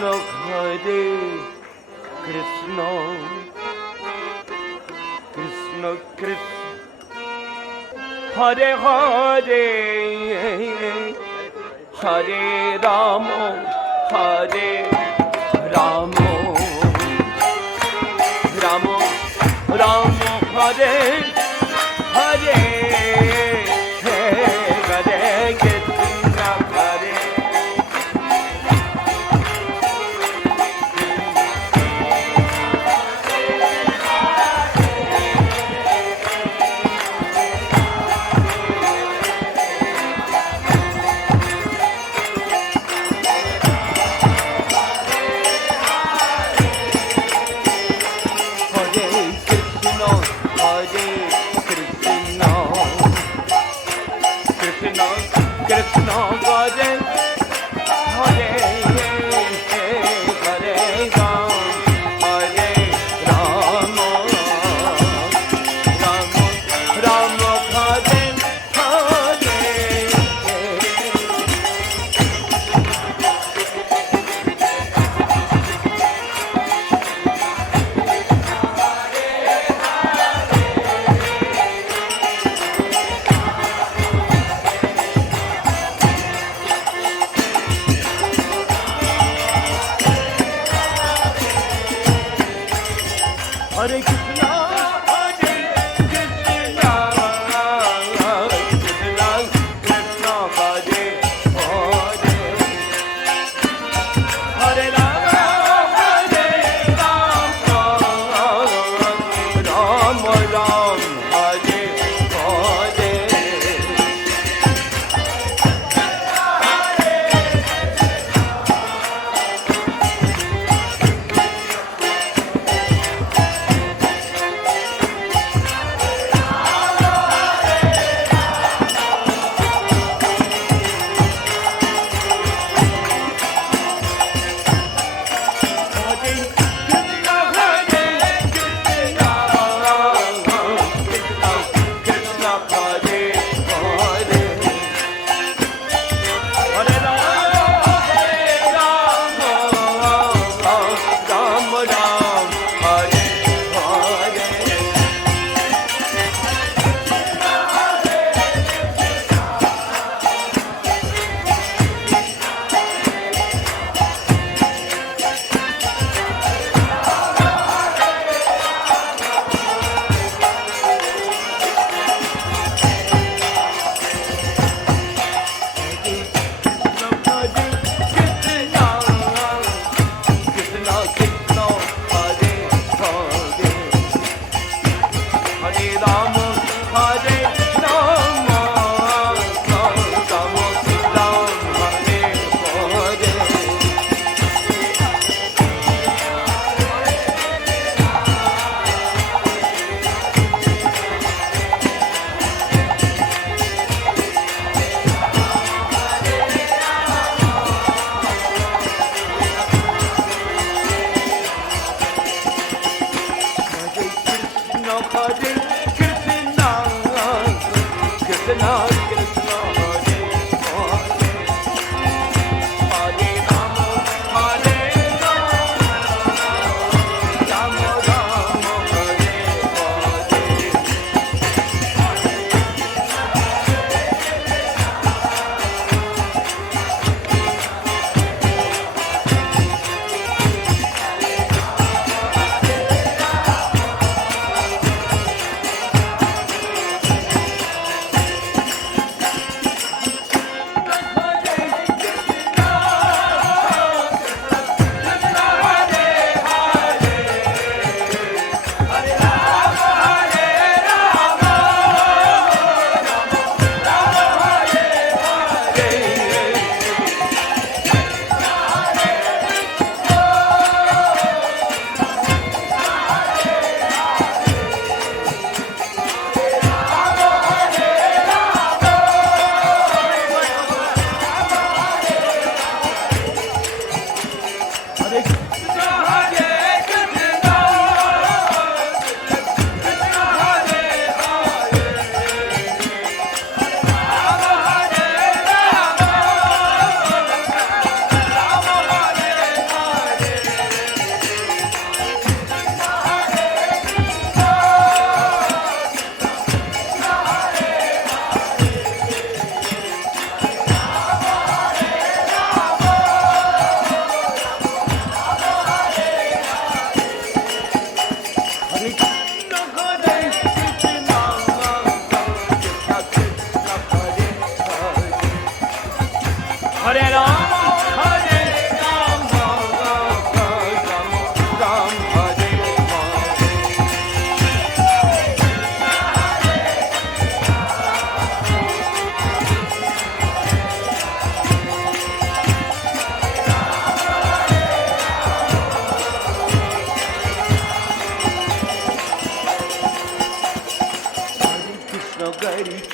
Hare Krishna Krishna Krishna Hare Hare Hare Rama Hare Rama Rama Rama Hare Hare Hare Krishna Hare Krishna Hare Hare Hare Ram Hare Rama Rama Rama Hare Hare Hare Krishna, Hare Krishna, Krishna Krishna, Hare Hare, Hare Rama, Hare Rama, Rama Ram, Hare Hare.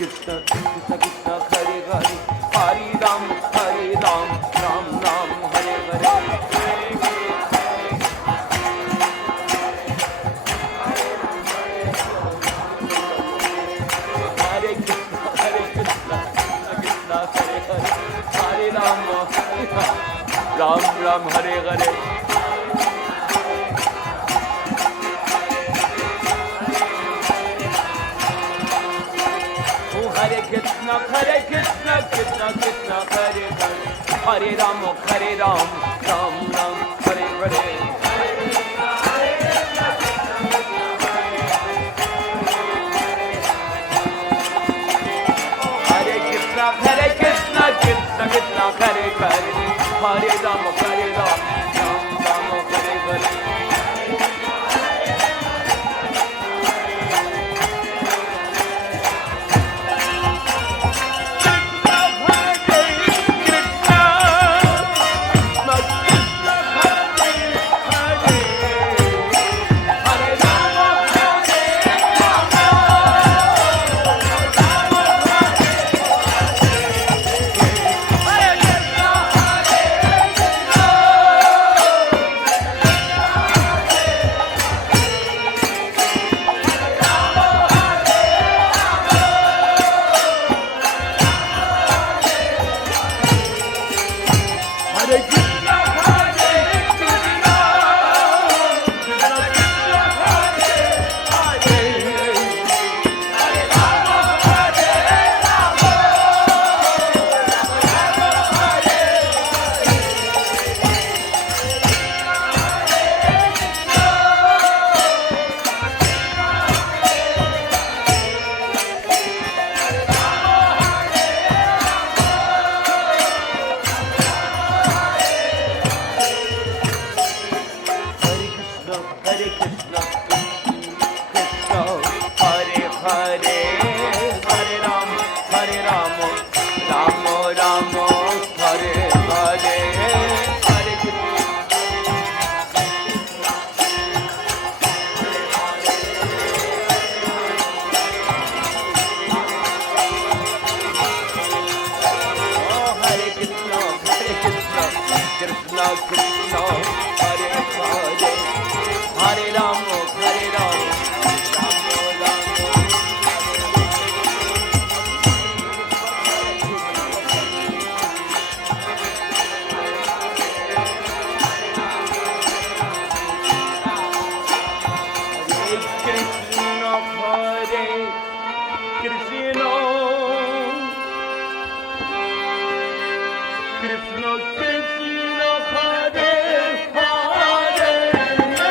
Krishna, Krishna Krishna, Hare Hare, Hare Ram, Ram Ram, Hare Hare. Hare Krishna, Krishna Krishna, Hare Hare, Hare Ram, Ram Hare Hare. Hare Krishna, Krishna Krishna, Hare Hare, Hare Ram, Ram Hare Hare. Hare Krishna, Krishna Krishna, Hare Hare, Hare Ram, Ram Hare Hare. Krishna Krishna, Hare Hare.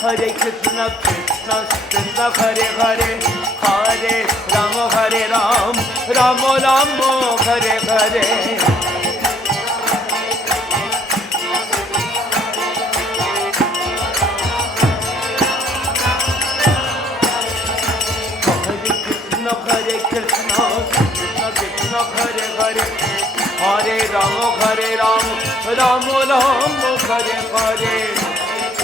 Hare Krishna, Krishna Krishna, Hare Hare, Hare Rama, Hare Ram, Rama Rama, Hare Hare. Hare Krishna, Krishna Krishna, Hare Hare, Hare Rama, Hare Ram, Rama Rama, Hare Hare.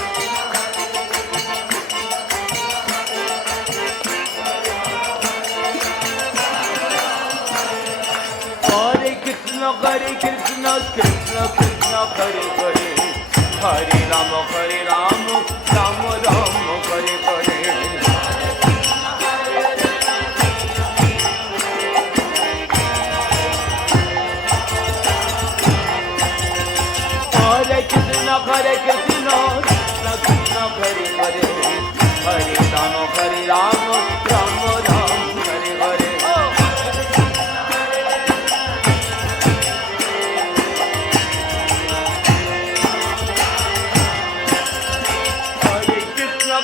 Hare Krishna, Krishna Krishna, Hare Hare, Hare Rama, Hare Rama, Rama Rama, Hare Hare. Hare Krishna, Krishna Krishna, Hare Hare, Hare Rama, Hare Rama, Rama Rama, Hare Hare. Hare Krishna,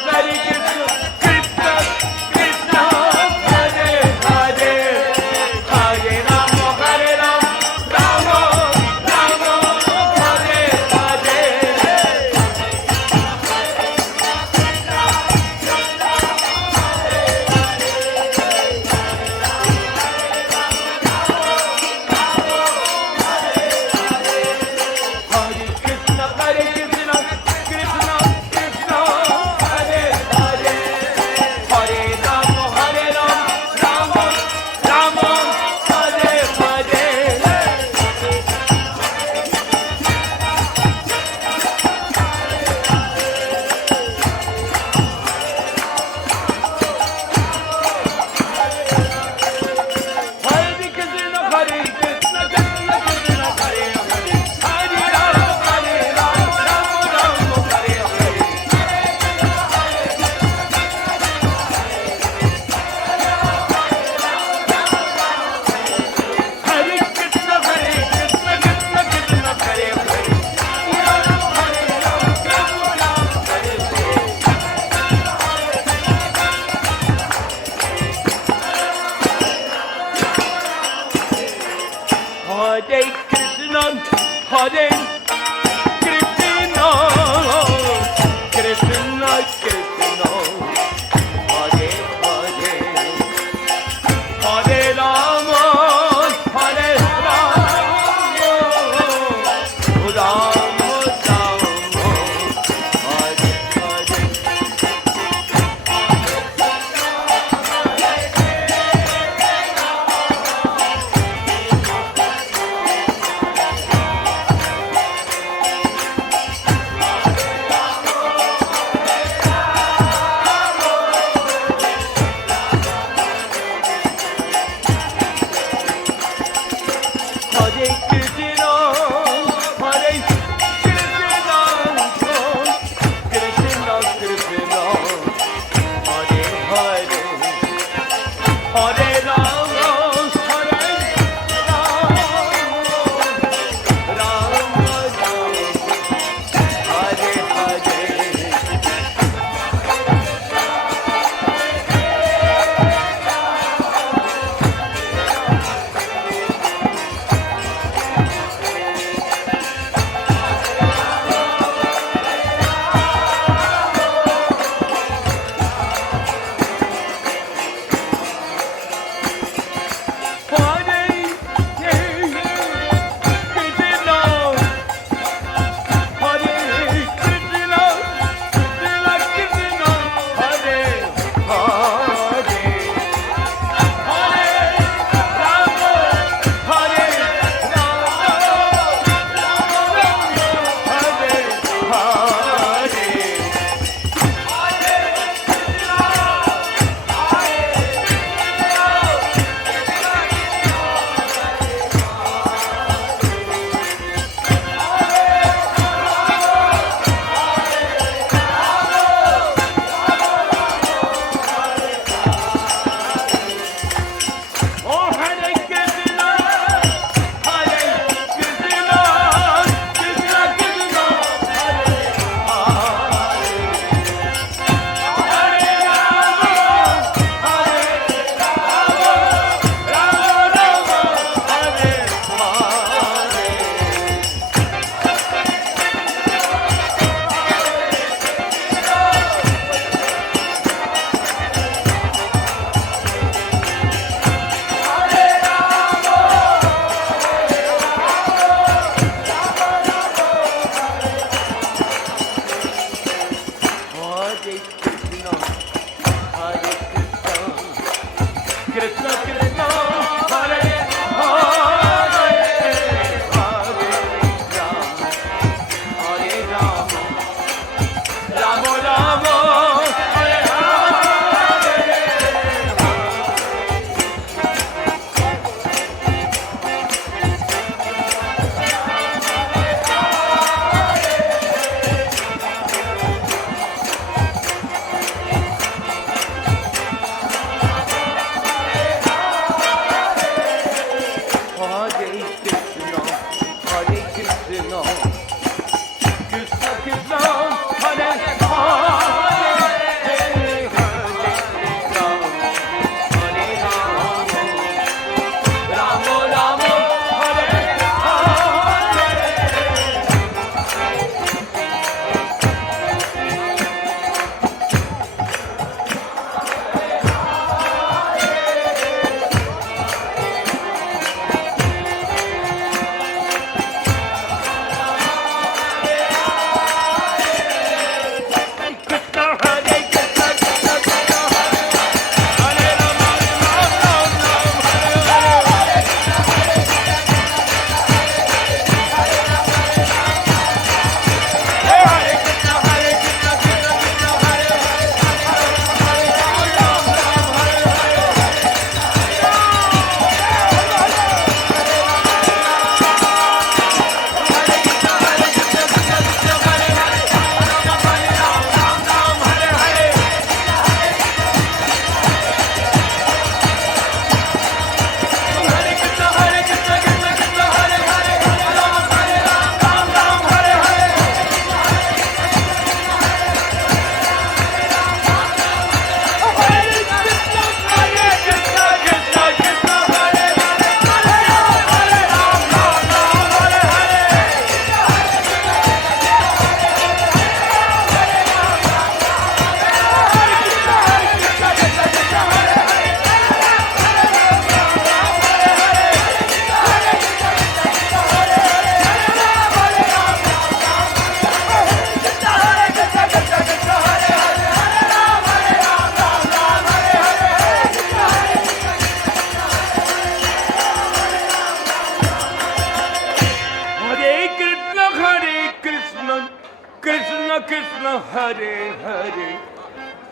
Krishna Hare Hare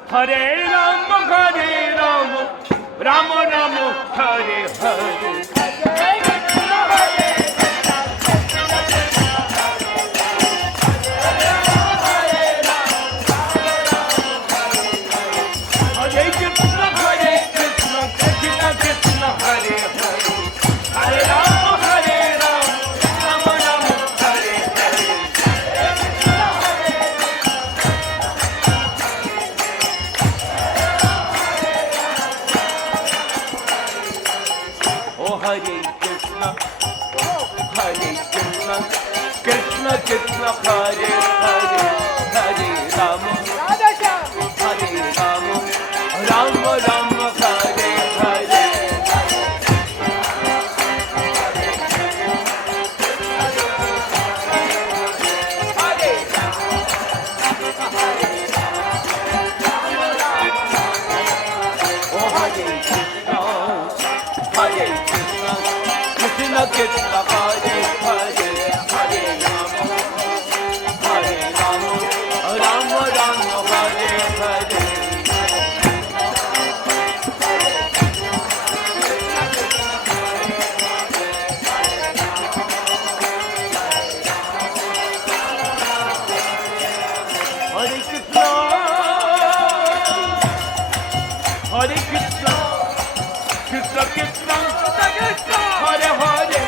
Hare Rama Rama Rama Hare Hare Krishna Krishna Hare Hare Hare Rama Hare Rama Rama Rama Hare Hare Oh Hare Krishna Krishna Krishna Hare Hare Hare Rama Hare Rama Rama Rama Hare Hare Hare Krishna Hare Krishna Krishna Krishna Hare Hare Hare Rama Hare Rama Rama Rama Hare Hare Hare Krishna Hare Krishna Krishna Krishna Hare Hare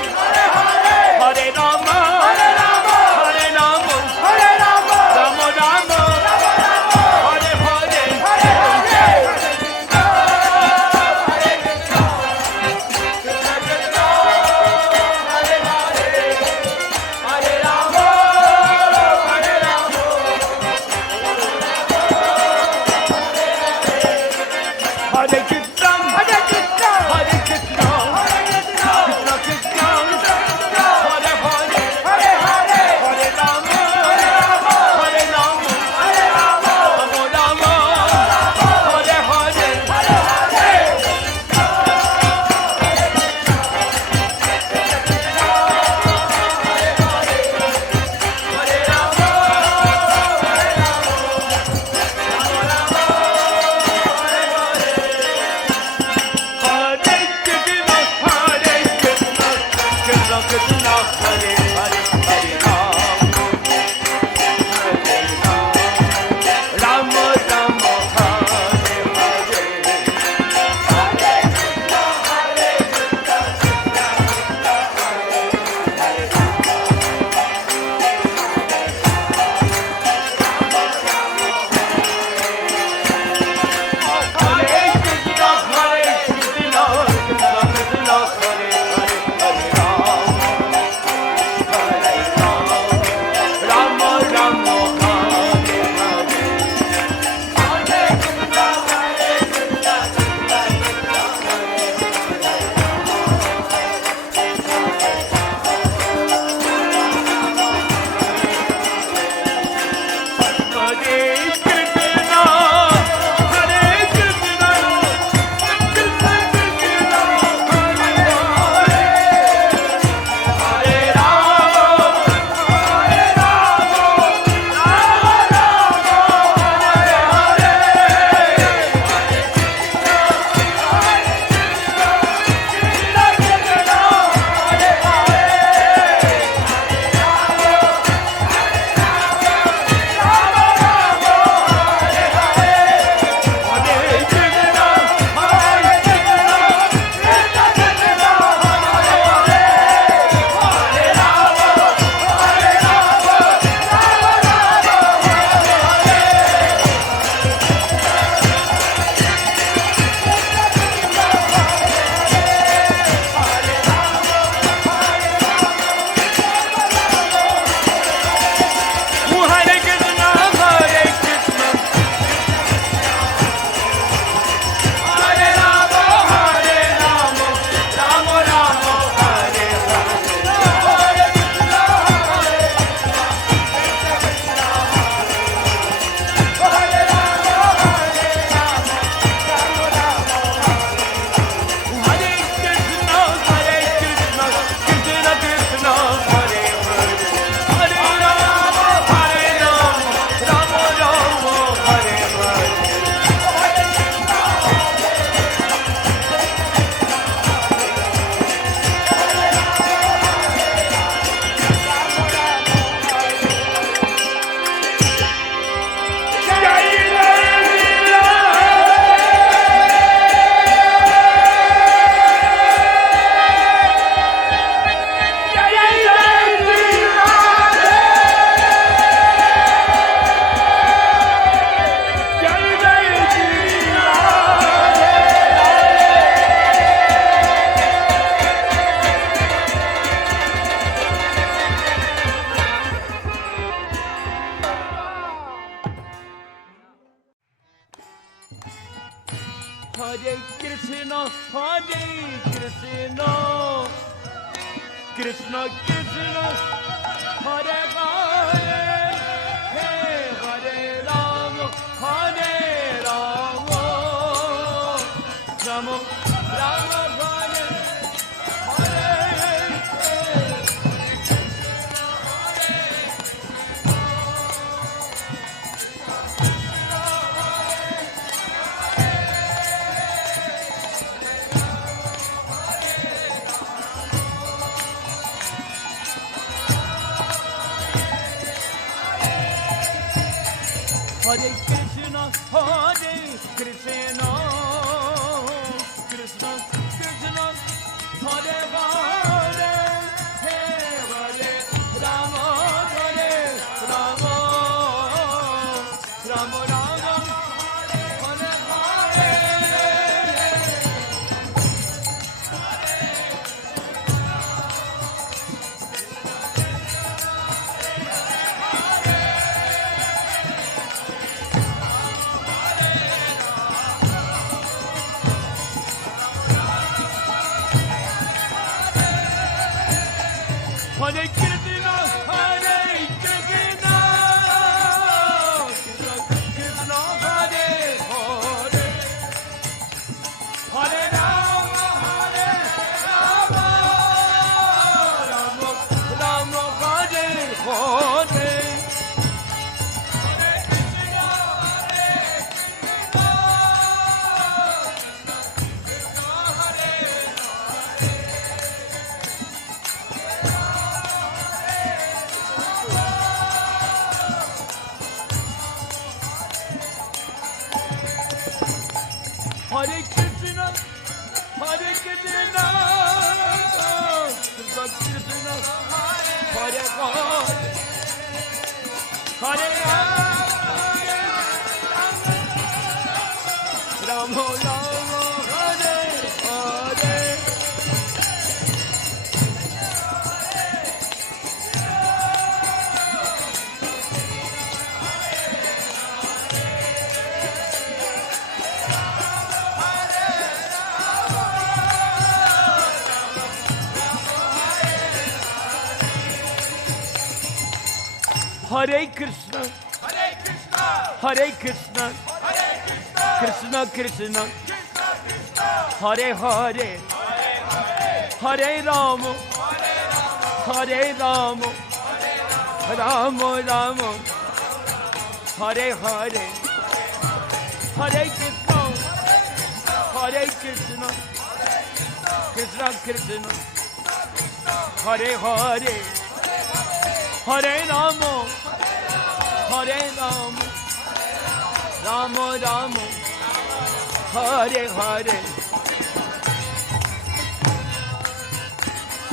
Hare Krishna, Krishna Krishna, Hare Hare, Hare Rama, Rama Rama Hare Hare. Hare Krishna, Krishna Krishna, Hare Hare, Hare Rama, Rama Rama, Hare Hare. Hare Krishna, Krishna Krishna, Hare Hare, Hare Rama, Rama Rama, Hare Hare. Hare Krishna,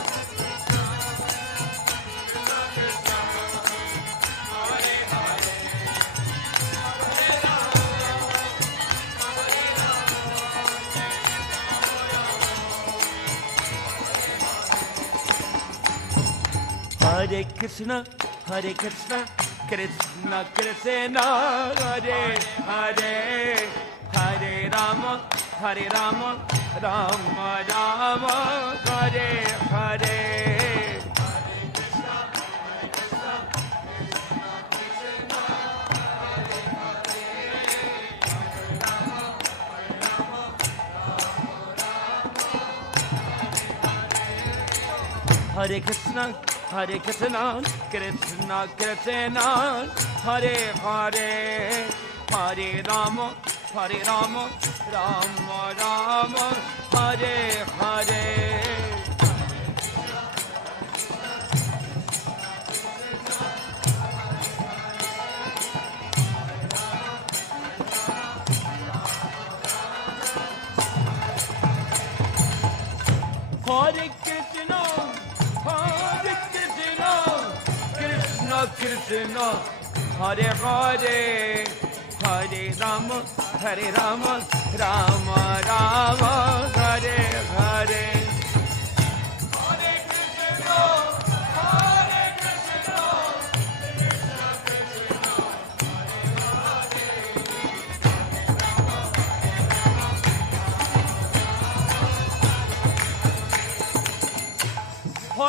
Krishna Krishna, Hare Hare, Hare Rama, Rama Hare Hare. Hare Krishna, Krishna Krishna, Hare Hare, Hare Rama, Rama Rama, Hare Hare, Hare Krishna, Krishna Krishna, Hare Hare, Hare Rama, Rama Rama, Hare Hare. Hare Krishna, Krishna Krishna, Hare Hare, Hare Rama, Rama Rama, Hare Hare. Hare Krishna, Krishna Krishna, Hare Hare, Hare Rama, Rama Rama, Hare Hare. Hare Krishna, Krishna Krishna, Hare Hare, Hare Rama, Rama Rama, Hare Hare.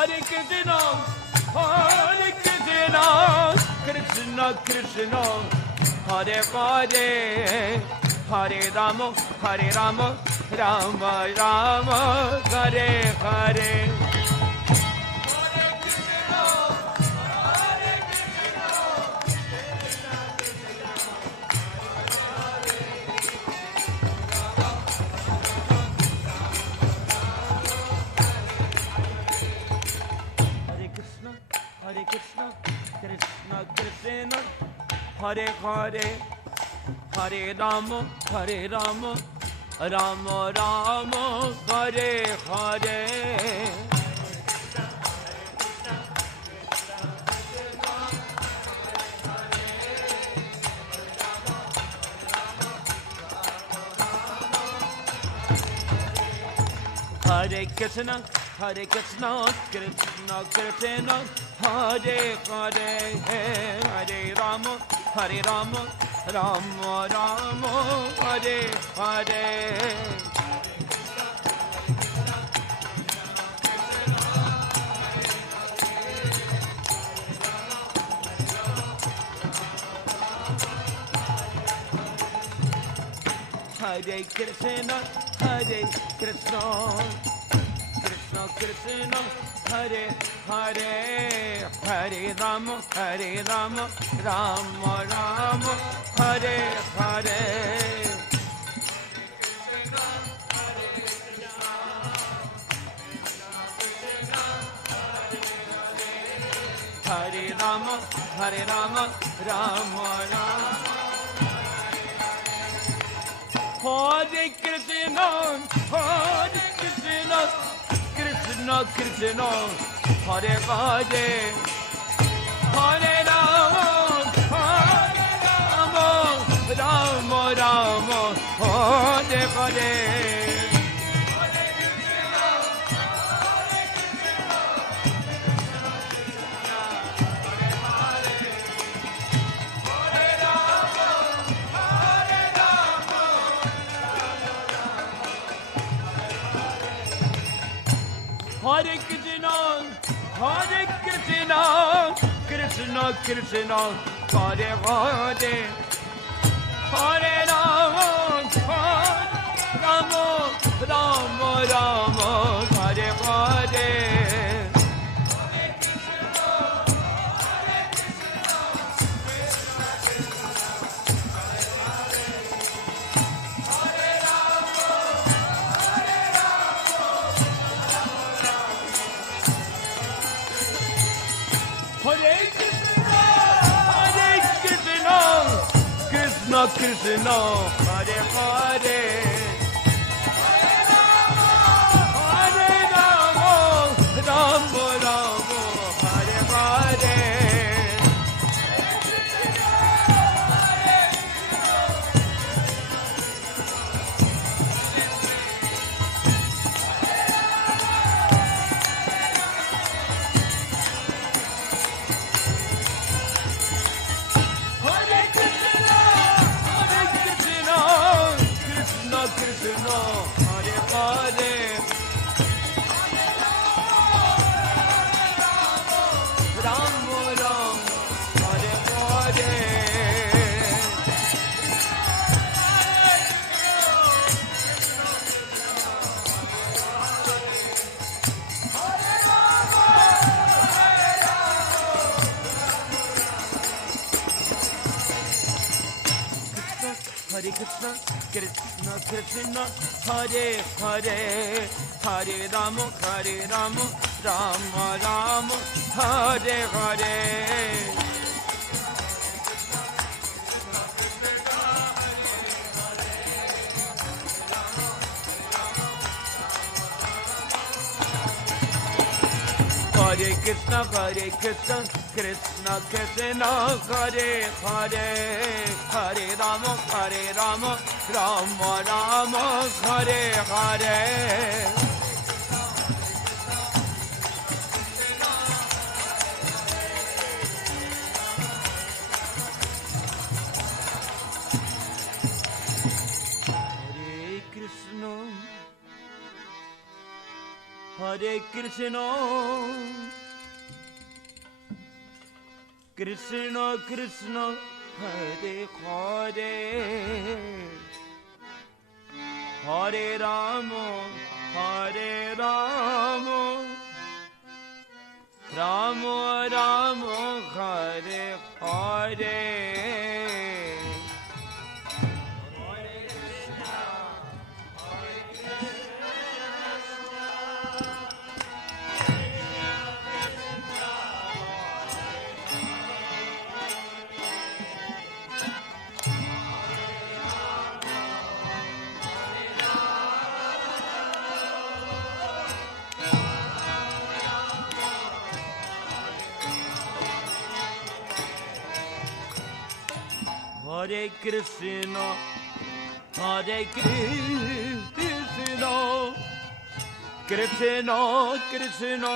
Hare Krishna, Krishna Krishna, Hare Hare, Hare Rama, Rama Rama, Hare Hare. Hare Krishna, Krishna Krishna, Hare Hare, Hare Rama, Rama Rama, Hare Hare. Hare Krishna, Krishna Krishna, Hare Hare, Hare Rama, Rama Rama, Hare Hare. Hare Krishna, Krishna Krishna, Hare Hare, Hare Rama, Rama Rama, Hare Hare. Hare Rama, Rama Rama. Hare Krishna, Krishna Krishna, Hare Hare, Hare Rama, Rama Rama, Hare Hare. Hare Krishna, Krishna Krishna, Hare Hare, Hare Rama, Rama Rama, Hare Hare. Krishna Krishna, Hare Hare, Hare Rama, Rama Rama, Hare Hare. Krishna, Hare Hare, Rama Rama, Hare Hare. Hare Krishna, Krishna Krishna, Hare Hare, Hare Rama, Rama Rama, Hare Hare. Hare Krishna, Krishna Krishna, Hare Hare, Hare Rama, Rama Rama, Hare Hare. Hare Krishna, Krishna Krishna, Hare Hare, Hare Rama, Hare Rama, Rama Rama, Hare Hare. Hare Krishna, Hare Krishna, Krishna Krishna,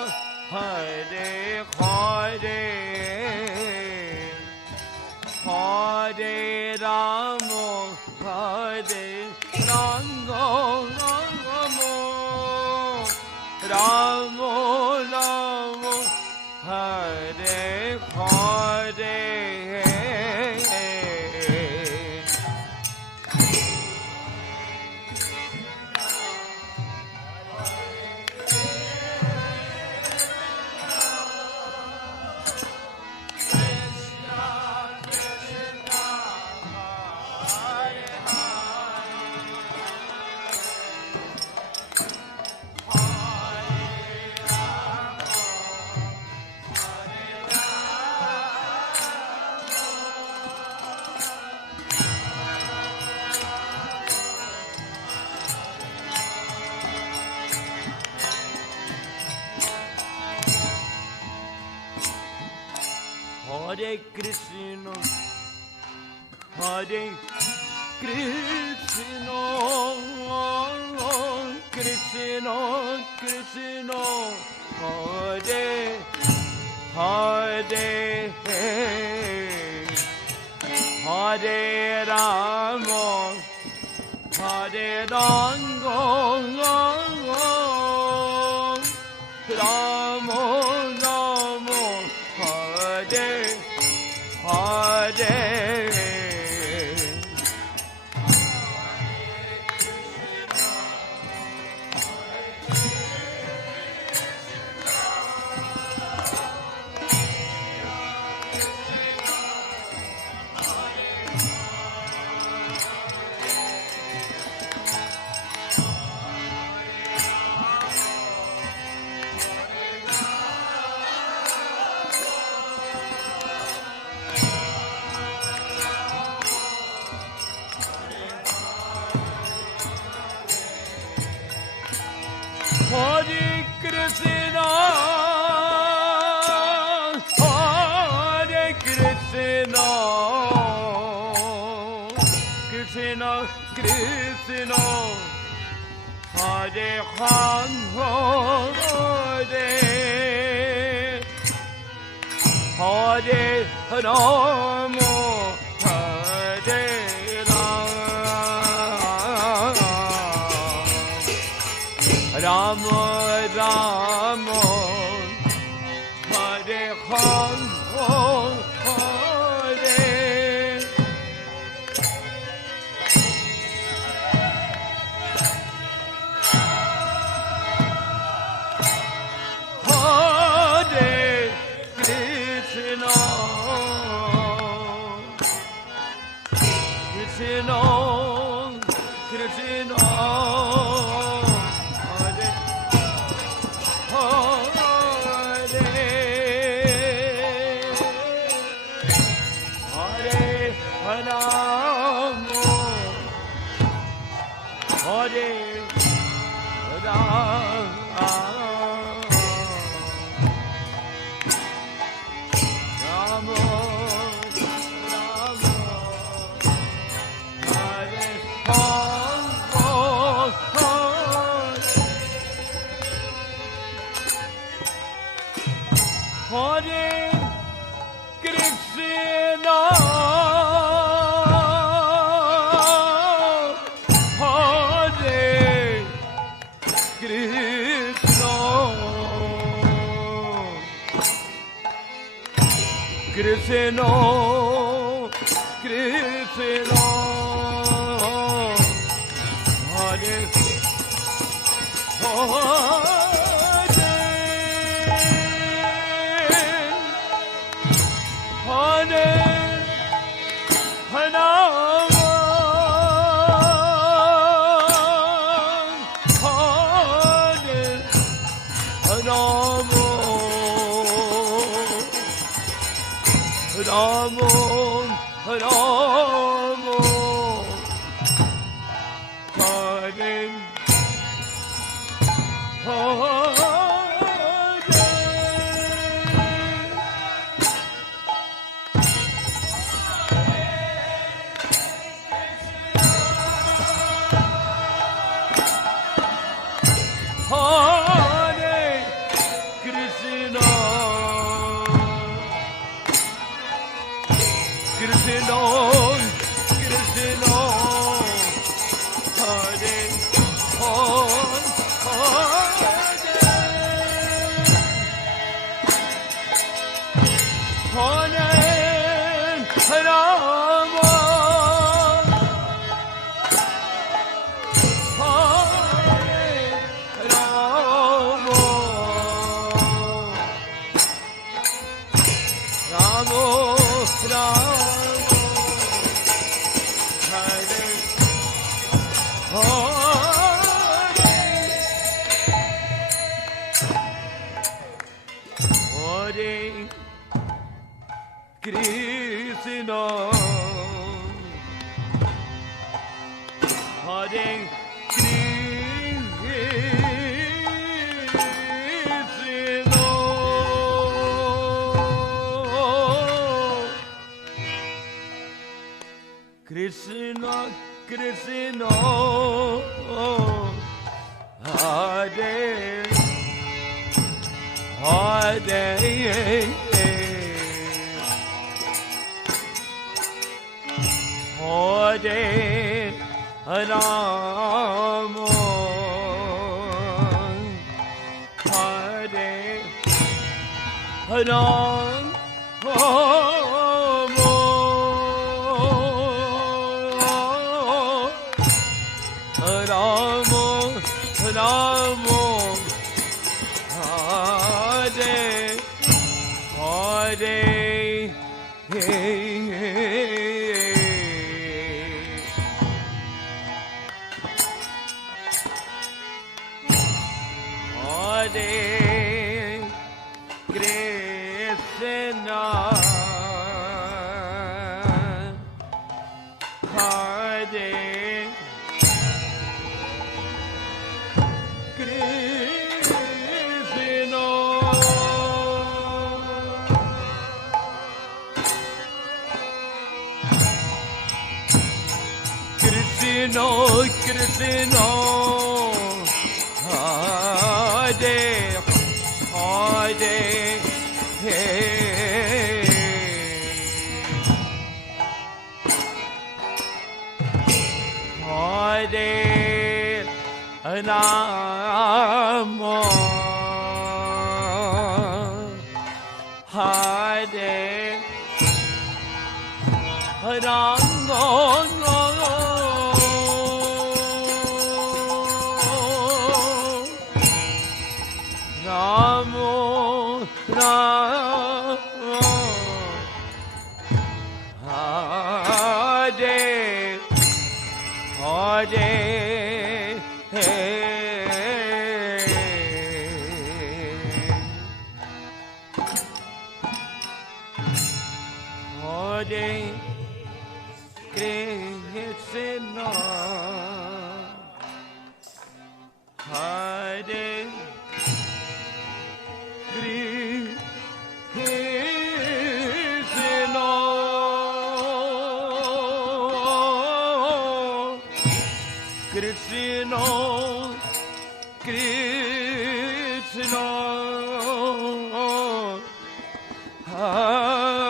Hare Hare, Hare Rama, Hare Rama, Rama Rama, Hare Hare. Hare Krishna, Hare Krishna, Krishna Krishna, Hare Hare, Hare Rama, Hare Rama, Rama Rama, Hare Hare. Hare Krishna, Hare Krishna, Krishna Krishna, Hare Hare, Hare Rama, Hare Rama, Rama, Hare Krishna Krishna, Krishna, Hare Hare, Hare Ramo, Ramo, Hare, Hare Krishna, Krishna, Krishna, Hare, Hare, Hare Rama, Hare Rama, Ramo, Ramo. Hare Krishna, Hare Krishna, Krishna, Hare Hare Hare Rama, Hare Rama, Ramo, Hare Hare, Hare Krishna, Hare Krishna, Krishna, Krishna, Hare Hare, Hare Rama, Hare Rama, Ramo, Ramo, Hare Hare, Hare Krishna, Hare Krishna, Krishna, Krishna, Hare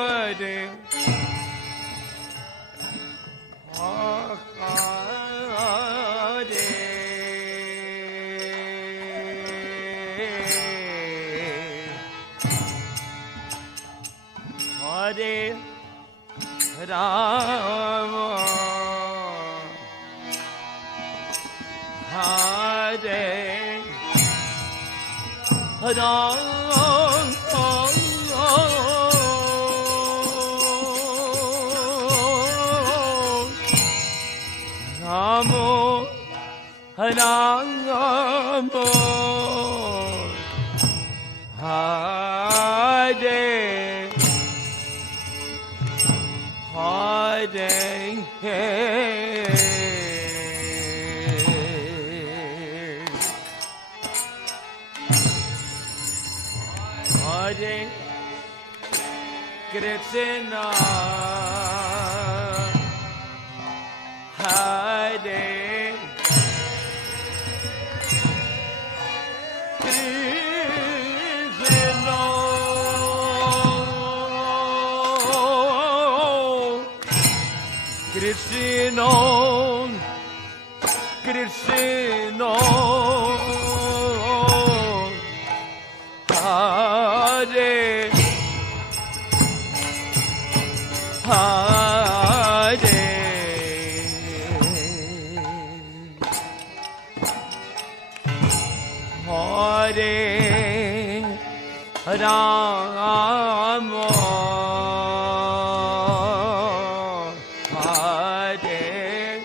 Hare Krishna Hare Krishna Krishna Krishna Hare Hare Hare Rama Hare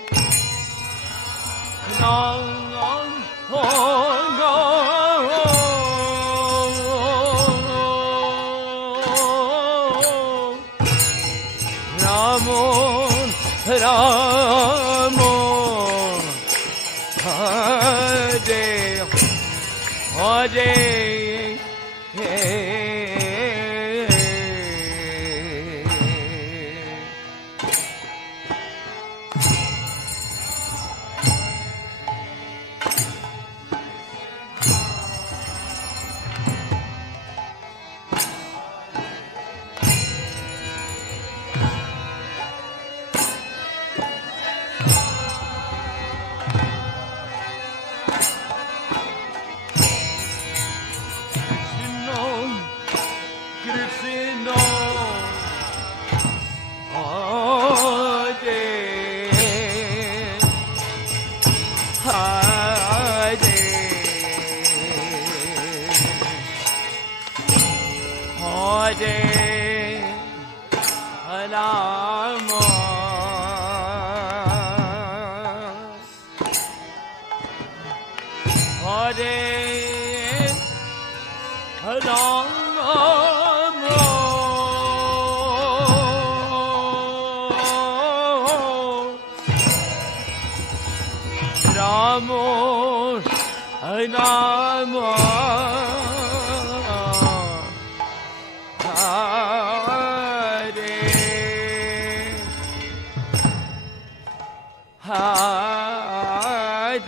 Ramo Hare Hare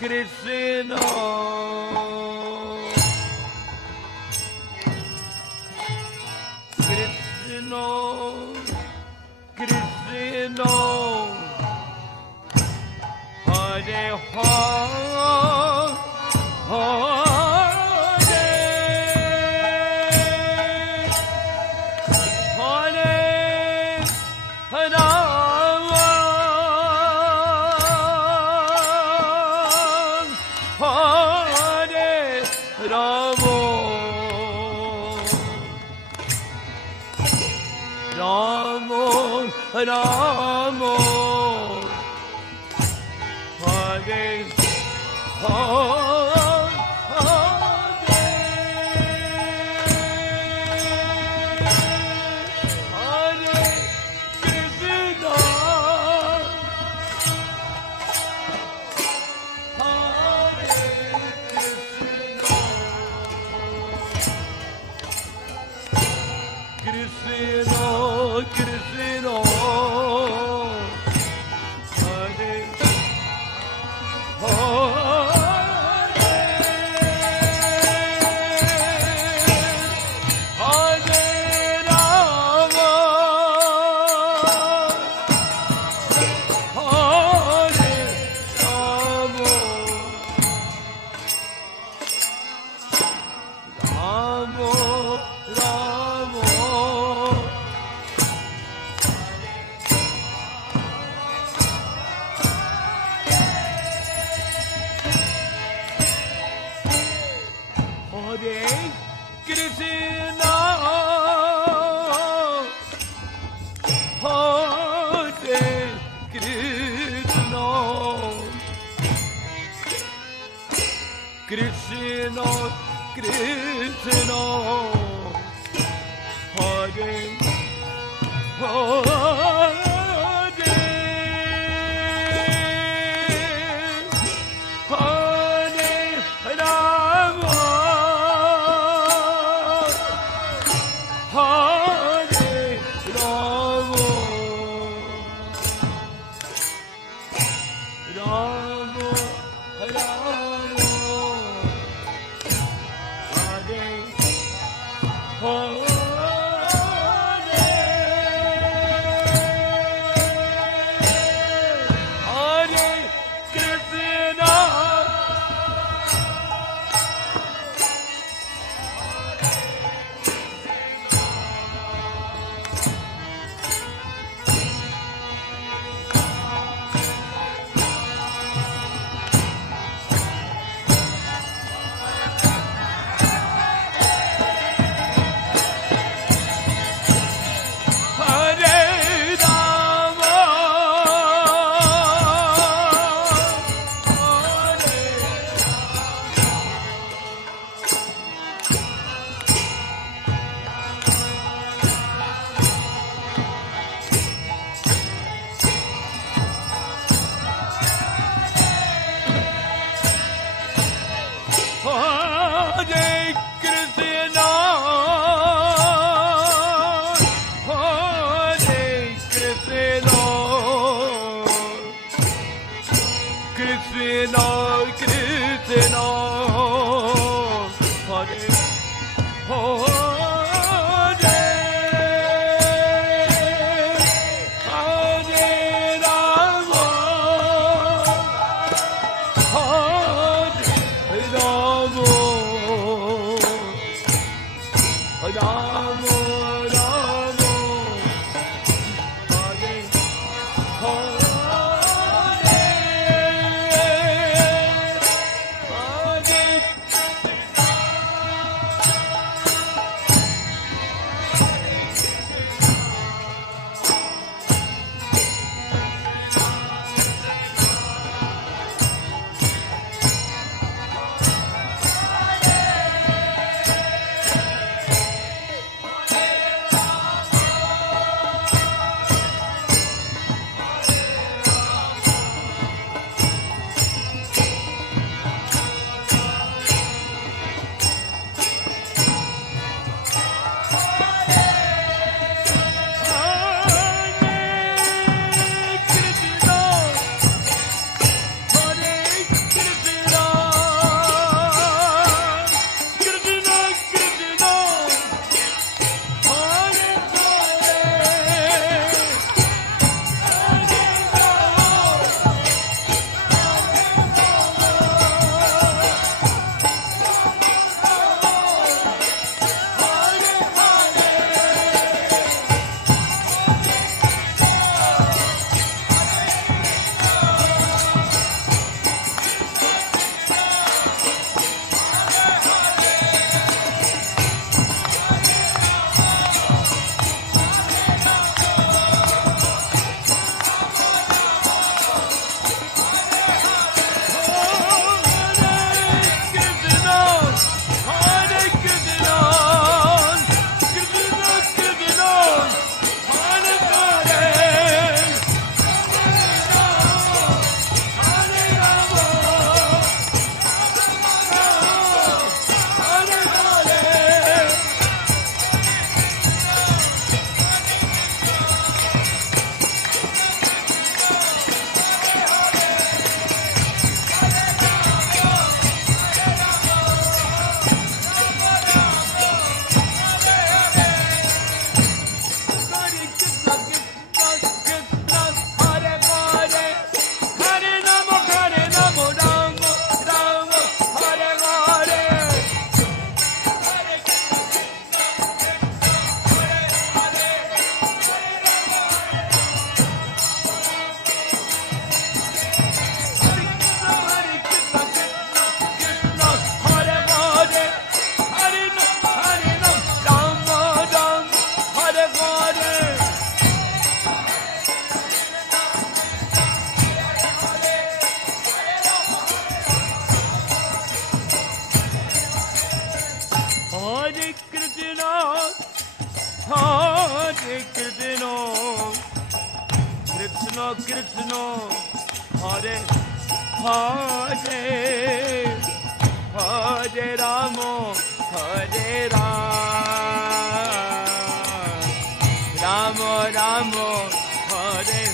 Krishna Krishna Krishna Hare Ramo Hare Krishna Krishna Krishna Hare Krishna Krishna Krishna Hare Hare Hare Rama Hare Rama Rama Hare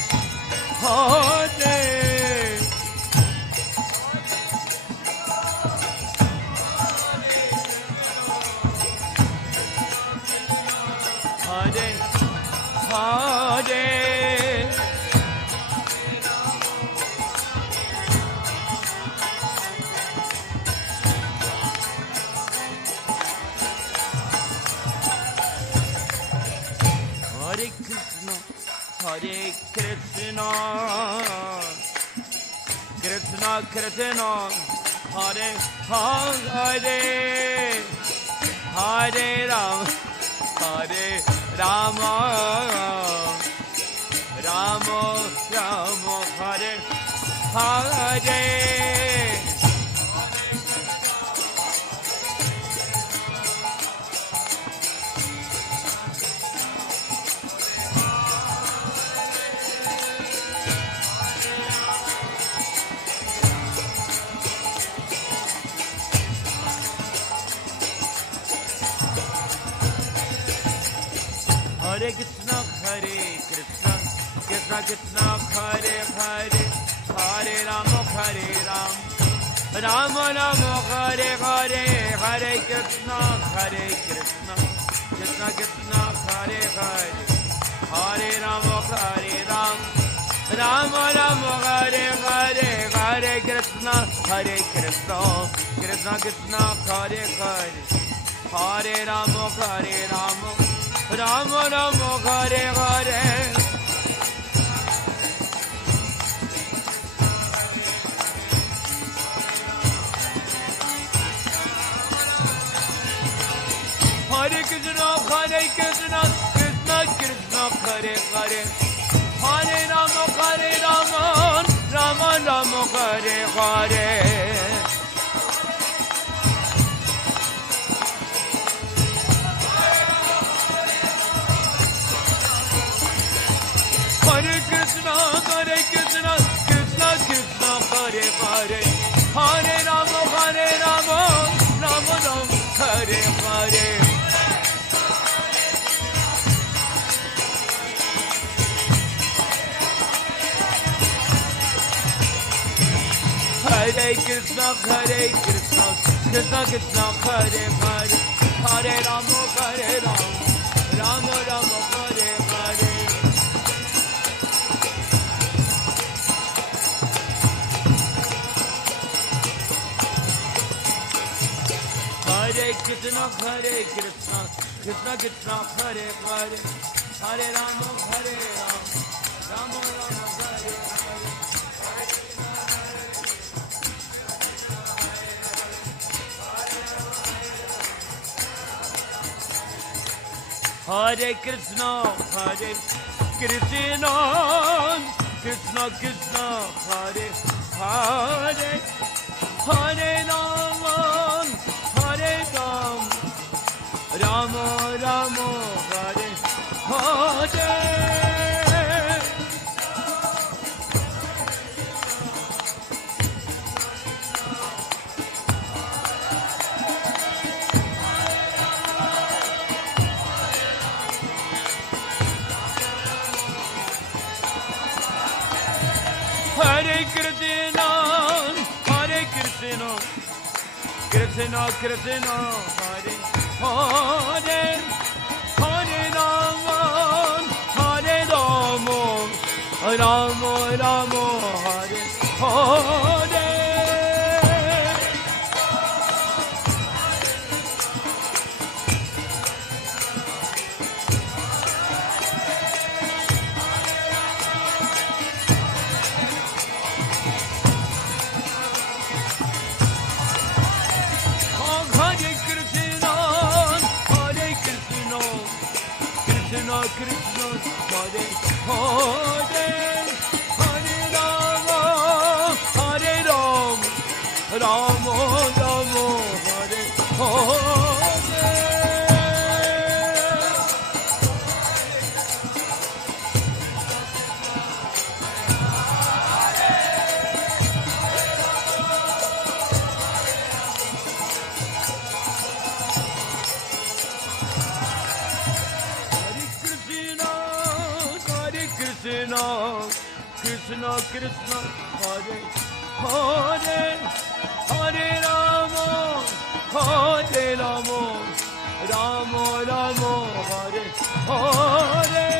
Hare Hare Hare Hare Krishna Hare Krishna Krishna Krishna Hare Hare Hare Rama Hare Rama Rama Rama Hare Hare Hare Krishna Hare Krishna Krishna Krishna Hare Hare Hare Rama Hare Rama Rama Rama Hare Hare Hare Krishna Krishna Krishna Hare Hare Hare Rama Hare Rama Rama Rama Hare Hare Hare Krishna Krishna Krishna Hare Hare Hare Rama Hare Rama Rama Rama Hare Hare Hare Krishna Krishna Krishna Hare Hare Hare Rama Rama Rama Hare Hare Hare Krishna Krishna Krishna Hare Hare Hare Rama Rama Rama Hare Hare Hare Krishna Krishna Krishna Hare Hare Hare Rama Rama Rama Hare Hare Hare Krishna Krishna Krishna Hare Hare Hare Rama Rama Rama Hare Hare Hare Krishna Krishna Krishna Hare Hare Hare Rama Rama Rama Hare Hare Hare Krishna Krishna Krishna Hare Hare Hare Rama Rama Rama Hare Hare Krishna Hare Hare Hare Rama Rama Rama Hare Hare Krishna Krishna Hare Hare Hare Rama Hare Rama Rama Rama Hare Hare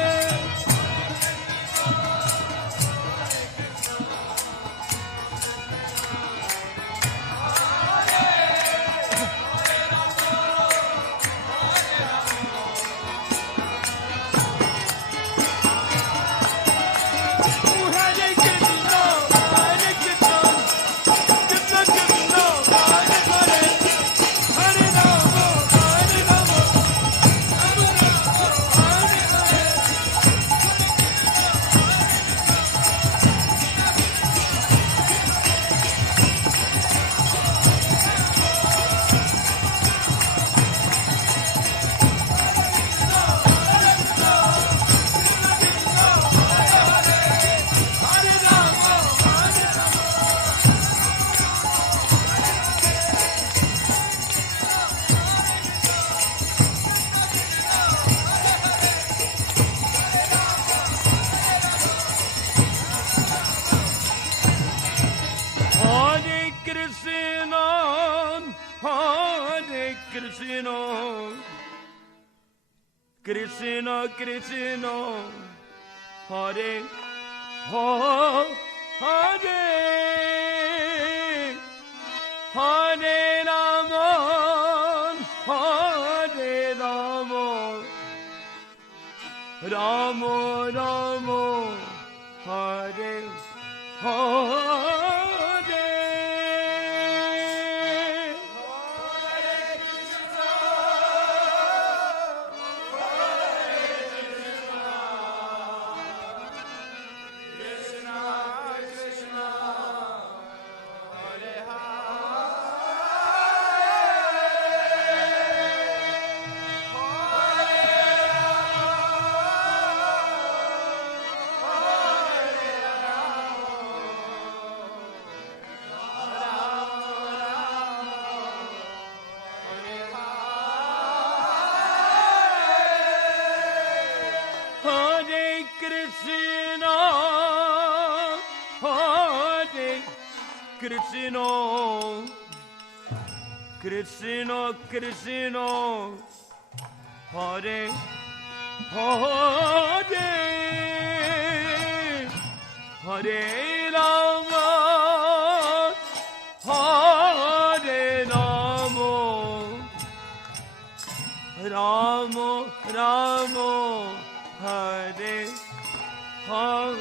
Krishna Krishna Hare Hare Hare Rama Hare Rama Rama Rama Hare Hare Krishna Krishna Krishna Hare Hare Hare Rama Hare Rama Rama Rama Hare Hare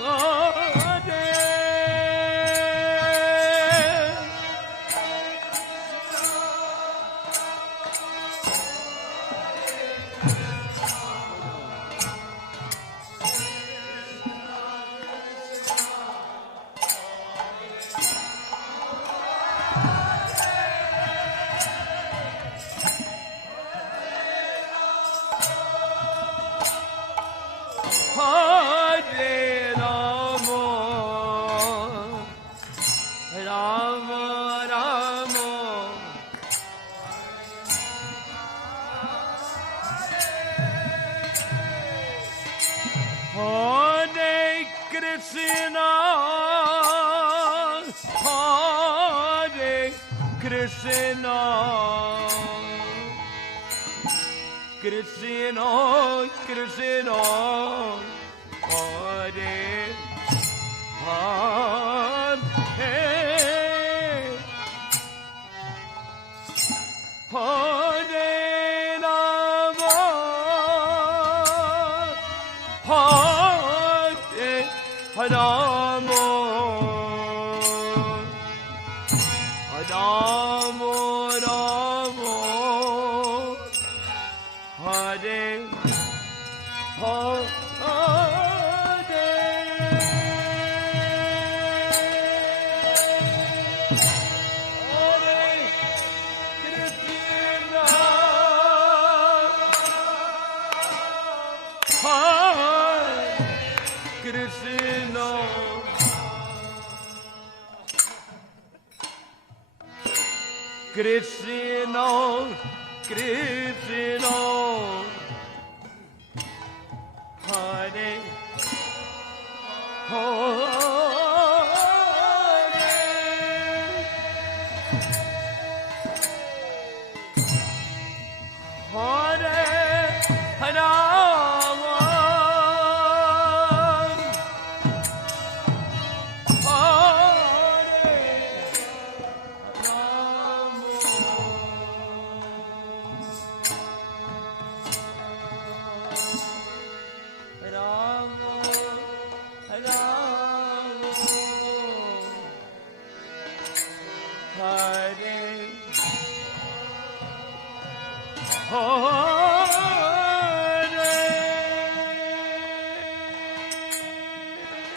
Krishna Krishna Hare Hare Hare Rama Hare Rama Rama Rama Hare Hare Krishna Krishna Krishna Hare Hare Hare Rama, Hare